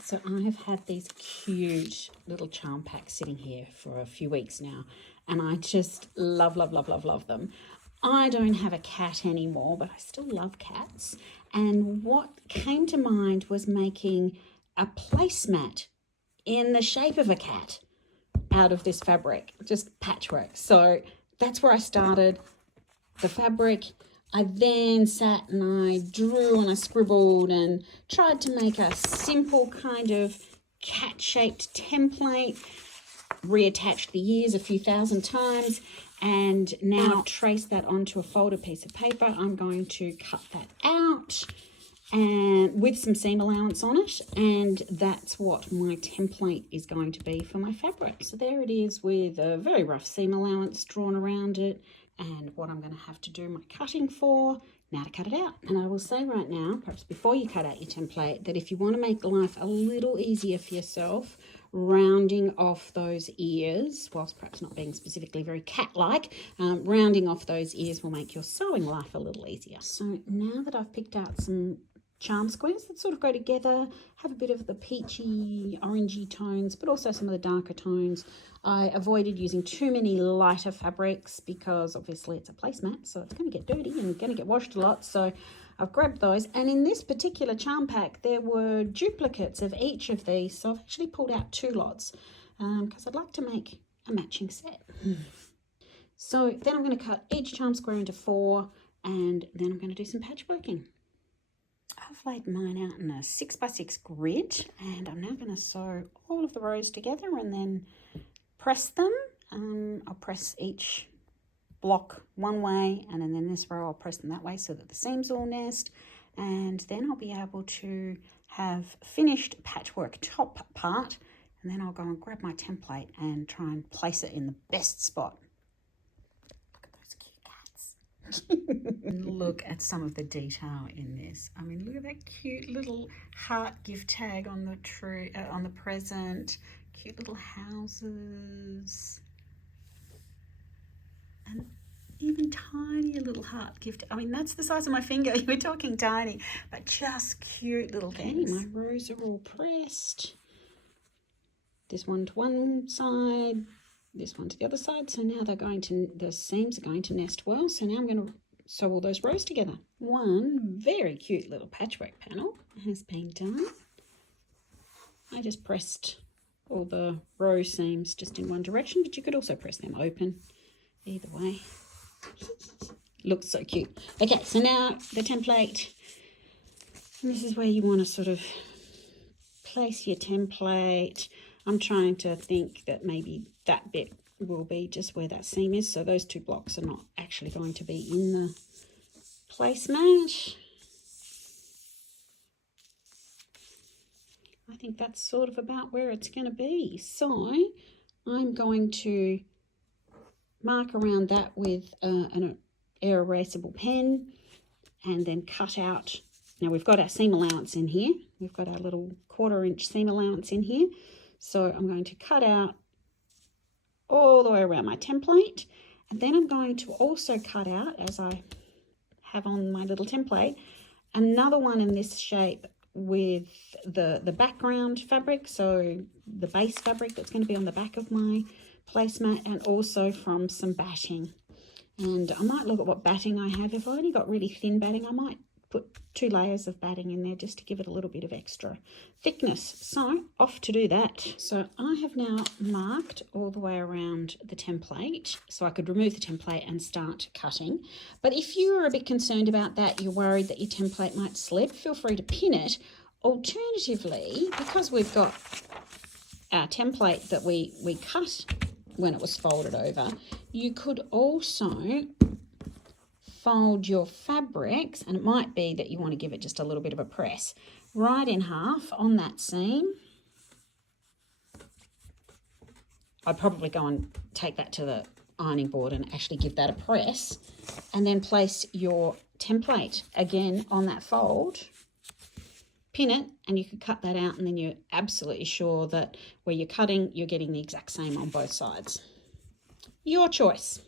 So I have had these cute little charm packs sitting here for a few weeks now, and I just love, love, love, love, love them. I don't have a cat anymore, but I still love cats. And what came to mind was making a placemat in the shape of a cat out of this fabric, just patchwork. So that's where I started. The fabric, I then sat and I drew and I scribbled and tried to make a simple kind of cat-shaped template, reattached the ears a few thousand times, and now I've traced that onto a folded piece of paper. I'm going to cut that out and with some seam allowance on it, and that's what my template is going to be for my fabric. So there it is with a very rough seam allowance drawn around it, and what I'm going to have to do my cutting for. Now to cut it out. And I will say right now, perhaps before you cut out your template, that if you want to make life a little easier for yourself, rounding off those ears, whilst perhaps not being specifically very cat-like, rounding off those ears will make your sewing life a little easier. So now that I've picked out some charm squares that sort of go together, have a bit of the peachy, orangey tones, but also some of the darker tones. I avoided using too many lighter fabrics because obviously it's a placemat, so it's going to get dirty and going to get washed a lot. So I've grabbed those, and in this particular charm pack there were duplicates of each of these, so I've actually pulled out 2 lots because I'd like to make a matching set. So then I'm going to cut each charm square into 4, and then I'm going to do some patchworking. I've laid mine out in a 6x6 grid, and I'm now going to sew all of the rows together and then press them. I'll press each block one way, and then in this row I'll press them that way so that the seams all nest, and then I'll be able to have finished patchwork top part, and then I'll go and grab my template and try and place it in the best spot. Look at those cute cats. Look at some of the detail in this. I mean, look at that cute little heart gift tag on the tree, on the present. Cute little houses. And even tiny little heart gift. I mean, that's the size of my finger. We're talking tiny, but just cute little things. Okay, my rows are all pressed. This one to one side, this one to the other side. So now the seams are going to nest well. So now I'm going to sew all those rows together. One very cute little patchwork panel has been done. I just pressed all the row seams just in one direction, but you could also press them open. Either way. Looks so cute. Okay, so now the template. This is where you want to sort of place your template. I'm trying to think that maybe that bit will be just where that seam is. So those 2 blocks are not actually going to be in the placemat. I think that's sort of about where it's going to be. So I'm going to mark around that with an air erasable pen, and then cut out. Now we've got our seam allowance in here. We've got our little 1/4 inch seam allowance in here. So I'm going to cut out all the way around my template, and then I'm going to also cut out, as I have on my little template, another one in this shape with the background fabric, so the base fabric that's going to be on the back of my placemat, and also from some batting. And I might look at what batting I have. If I've only got really thin batting, I might put 2 layers of batting in there just to give it a little bit of extra thickness. So off to do that. So I have now marked all the way around the template, so I could remove the template and start cutting. But if you are a bit concerned about that, you're worried that your template might slip, feel free to pin it. Alternatively, because we've got our template that we cut when it was folded over, you could also fold your fabrics, and it might be that you want to give it just a little bit of a press, right in half on that seam. I'd probably go and take that to the ironing board and actually give that a press, and then place your template again on that fold, pin it, and you could cut that out, and then you're absolutely sure that where you're cutting, you're getting the exact same on both sides. Your choice.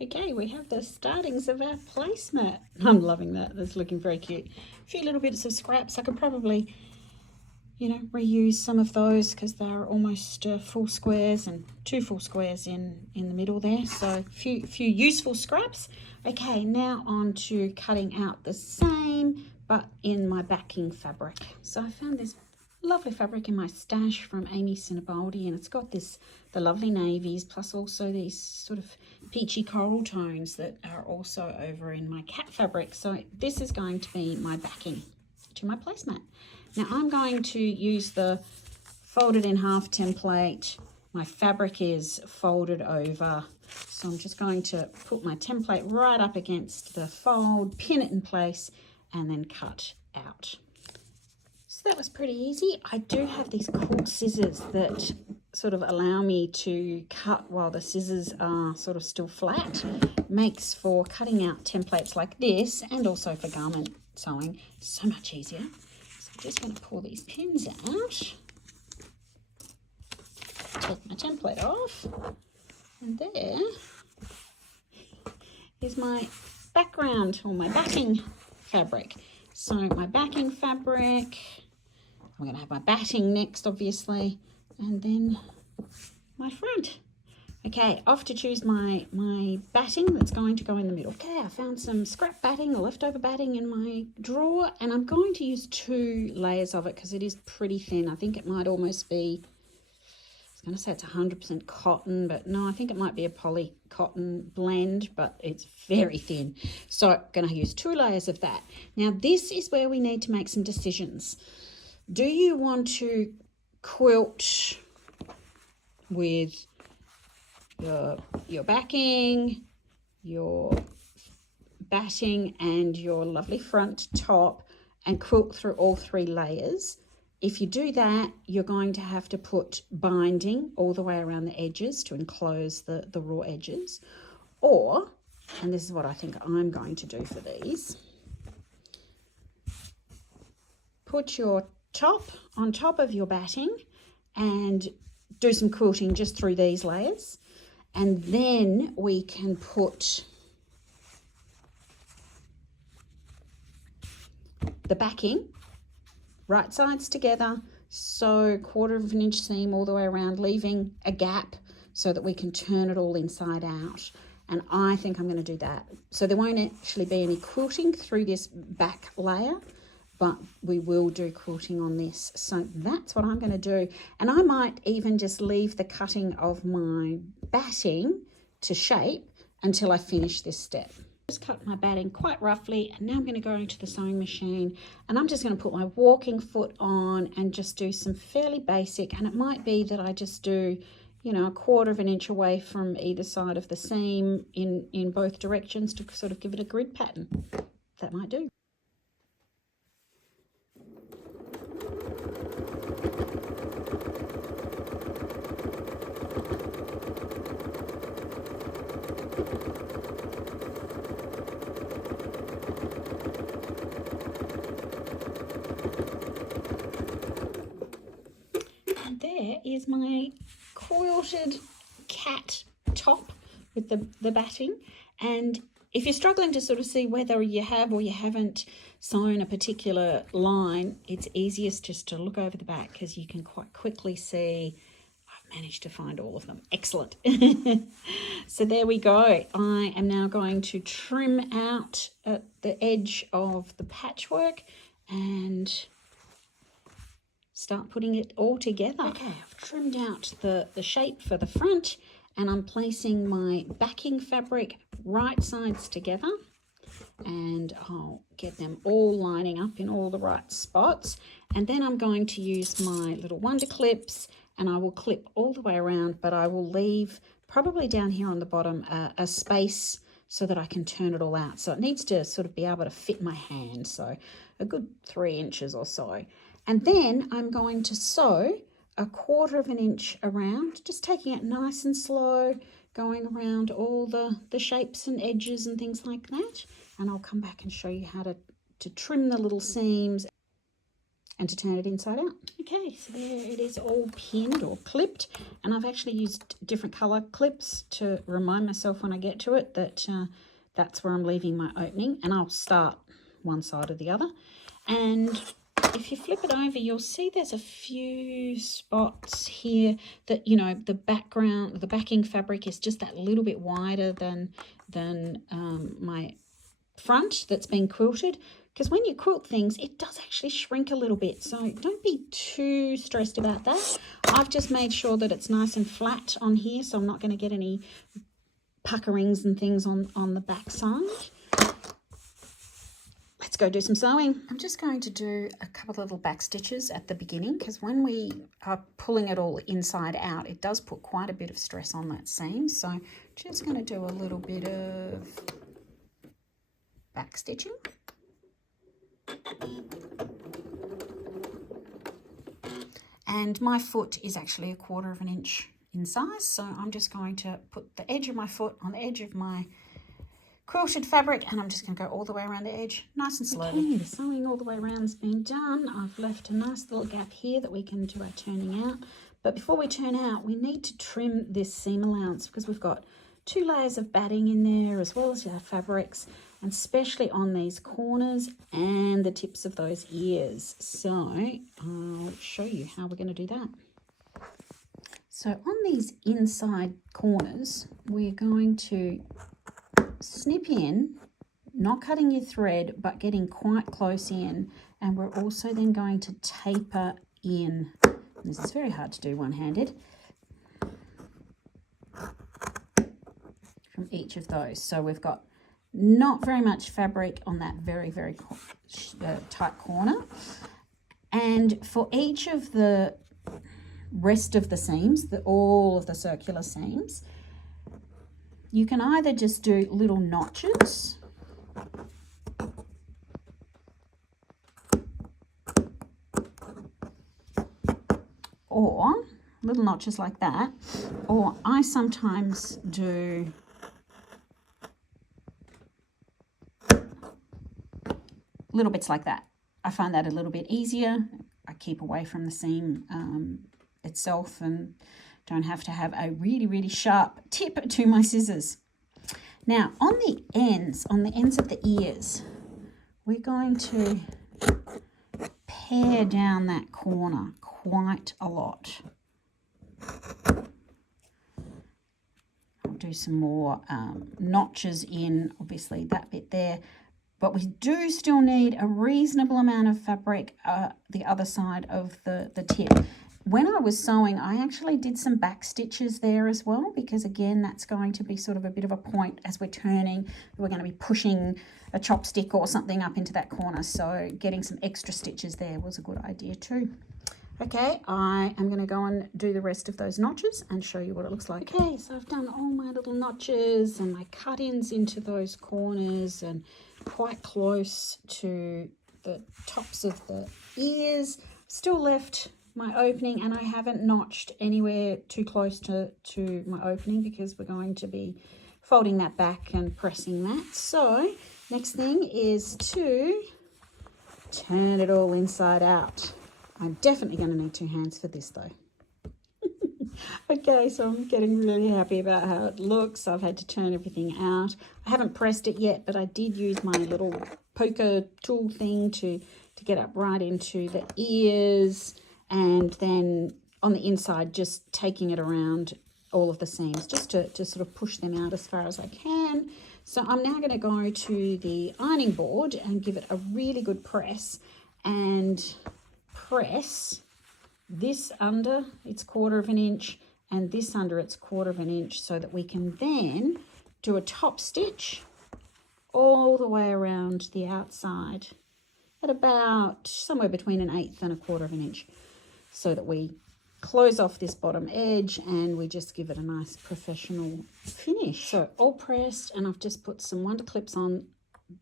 Okay, we have the startings of our placemat. I'm loving that. That's looking very cute. A few little bits of scraps. I could probably you know, reuse some of those because they're almost full squares and 2 full squares in the middle there. So a few useful scraps. Okay, now on to cutting out the same but in my backing fabric. So I found this lovely fabric in my stash from Amy Sinibaldi, and it's got the lovely navies plus also these sort of peachy coral tones that are also over in my cat fabric. So this is going to be my backing to my placemat. Now I'm going to use the folded in half template. My fabric is folded over, so I'm just going to put my template right up against the fold, pin it in place, and then cut out. So that was pretty easy. I do have these cool scissors that sort of allow me to cut while the scissors are sort of still flat. Makes for cutting out templates like this and also for garment sewing so much easier. So I'm just going to pull these pins out, take my template off, and there is my background or my backing fabric. So my backing fabric, I'm going to have my batting next obviously, and then my front. Okay, off to choose my batting that's going to go in the middle. Okay, I found some scrap batting or leftover batting in my drawer, and I'm going to use 2 layers of it because it is pretty thin. I think it might almost be, I was going to say it's 100% cotton, but no, I think it might be a poly cotton blend, but it's very thin. So I'm going to use 2 layers of that. Now this is where we need to make some decisions. Do you want to quilt with your backing, your batting, and your lovely front top and quilt through all 3 layers? If you do that, you're going to have to put binding all the way around the edges to enclose the raw edges. Or, and this is what I think I'm going to do for these, put your top on top of your batting and do some quilting just through these layers. And then we can put the backing right sides together, so 1/4 of an inch seam all the way around, leaving a gap so that we can turn it all inside out. And I think I'm going to do that. So there won't actually be any quilting through this back layer, but we will do quilting on this. So that's what I'm going to do. And I might even just leave the cutting of my batting to shape until I finish this step. Just cut my batting quite roughly, and now I'm going to go into the sewing machine and I'm just going to put my walking foot on and just do some fairly basic, and it might be that I just do, you know, 1/4 of an inch away from either side of the seam in both directions to sort of give it a grid pattern. That might do. There is my quilted cat top with the batting. And if you're struggling to sort of see whether you have or you haven't sewn a particular line, it's easiest just to look over the back because you can quite quickly see I've managed to find all of them. Excellent. So there we go. I am now going to trim out at the edge of the patchwork and start putting it all together. Okay, I've trimmed out the shape for the front, and I'm placing my backing fabric right sides together, and I'll get them all lining up in all the right spots. And then I'm going to use my little wonder clips, and I will clip all the way around, but I will leave probably down here on the bottom a space so that I can turn it all out. So it needs to sort of be able to fit my hand, so a good 3 inches or so. And then I'm going to sew a 1/4 of an inch around, just taking it nice and slow, going around all the shapes and edges and things like that. And I'll come back and show you how to trim the little seams and to turn it inside out. Okay, so there it is, all pinned or clipped. And I've actually used different colour clips to remind myself when I get to it that that's where I'm leaving my opening. And I'll start one side or the other. And if if you flip it over, you'll see there's a few spots here that, you know, the backing fabric is just that little bit wider than my front that's been quilted. Because when you quilt things, it does actually shrink a little bit. So don't be too stressed about that. I've just made sure that it's nice and flat on here, so I'm not going to get any puckerings and things on the back side. Let's go do some sewing. I'm just going to do a couple of little back stitches at the beginning, because when we are pulling it all inside out, it does put quite a bit of stress on that seam. So just going to do a little bit of back stitching. And my foot is actually 1/4 of an inch in size, so I'm just going to put the edge of my foot on the edge of my quilted fabric, and I'm just going to go all the way around the edge, nice and slowly. Okay, the sewing all the way around has been done. I've left a nice little gap here that we can do our turning out. But before we turn out, we need to trim this seam allowance, because we've got 2 layers of batting in there, as well as our fabrics, and especially on these corners and the tips of those ears. So I'll show you how we're going to do that. So on these inside corners, we're going to snip in, not cutting your thread, but getting quite close in. And we're also then going to taper in. This is very hard to do one-handed. From each of those. So we've got not very much fabric on that very, very tight corner. And for each of the rest of the seams, all of the circular seams, you can either just do little notches, or little notches like that, or I sometimes do little bits like that. I find that a little bit easier. I keep away from the seam itself and don't have to have a really, really sharp tip to my scissors. Now, on the ends of the ears, we're going to pare down that corner quite a lot. I'll do some more notches in, obviously, that bit there. But we do still need a reasonable amount of fabric the other side of the tip. When I was sewing, I actually did some back stitches there as well, because again, that's going to be sort of a bit of a point as we're turning. We're going to be pushing a chopstick or something up into that corner. So getting some extra stitches there was a good idea too. Okay, I am going to go and do the rest of those notches and show you what it looks like. Okay, so I've done all my little notches and my cut-ins into those corners and quite close to the tops of the ears. Still left my opening, and I haven't notched anywhere too close to my opening, because we're going to be folding that back and pressing that. So next thing is to turn it all inside out. I'm definitely going to need 2 hands for this though. Okay, so I'm getting really happy about how it looks. I've had to turn everything out. I haven't pressed it yet, but I did use my little poker tool thing to get up right into the ears, and then on the inside just taking it around all of the seams just to sort of push them out as far as I can. So I'm now going to go to the ironing board and give it a really good press, and press this under its 1/4 of an inch and this under its 1/4 of an inch, so that we can then do a top stitch all the way around the outside at about somewhere between 1/8 and 1/4 of an inch, so that we close off this bottom edge and we just give it a nice professional finish. So all pressed, and I've just put some wonder clips on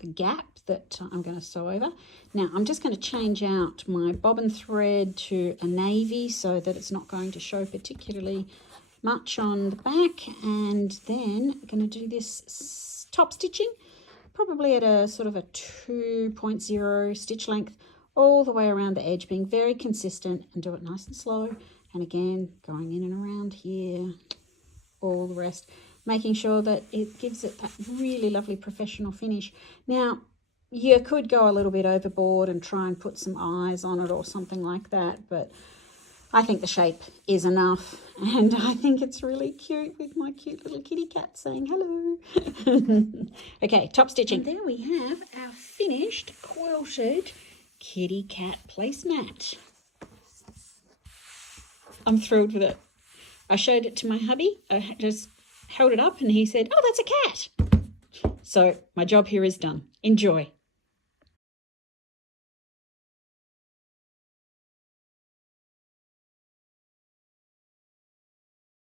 the gap that I'm going to sew over. Now I'm just going to change out my bobbin thread to a navy so that it's not going to show particularly much on the back, and then I'm going to do this top stitching probably at a sort of a 2.0 stitch length all the way around the edge, being very consistent, and do it nice and slow, and again going in and around here, all the rest, making sure that it gives it that really lovely professional finish. Now, you could go a little bit overboard and try and put some eyes on it or something like that, but I think the shape is enough, and I think it's really cute with my cute little kitty cat saying hello. Okay, top stitching. And there we have our finished quilted kitty cat placemat. I'm thrilled with it. I showed it to my hubby. I just held it up and he said, "Oh, that's a cat." So my job here is done. Enjoy.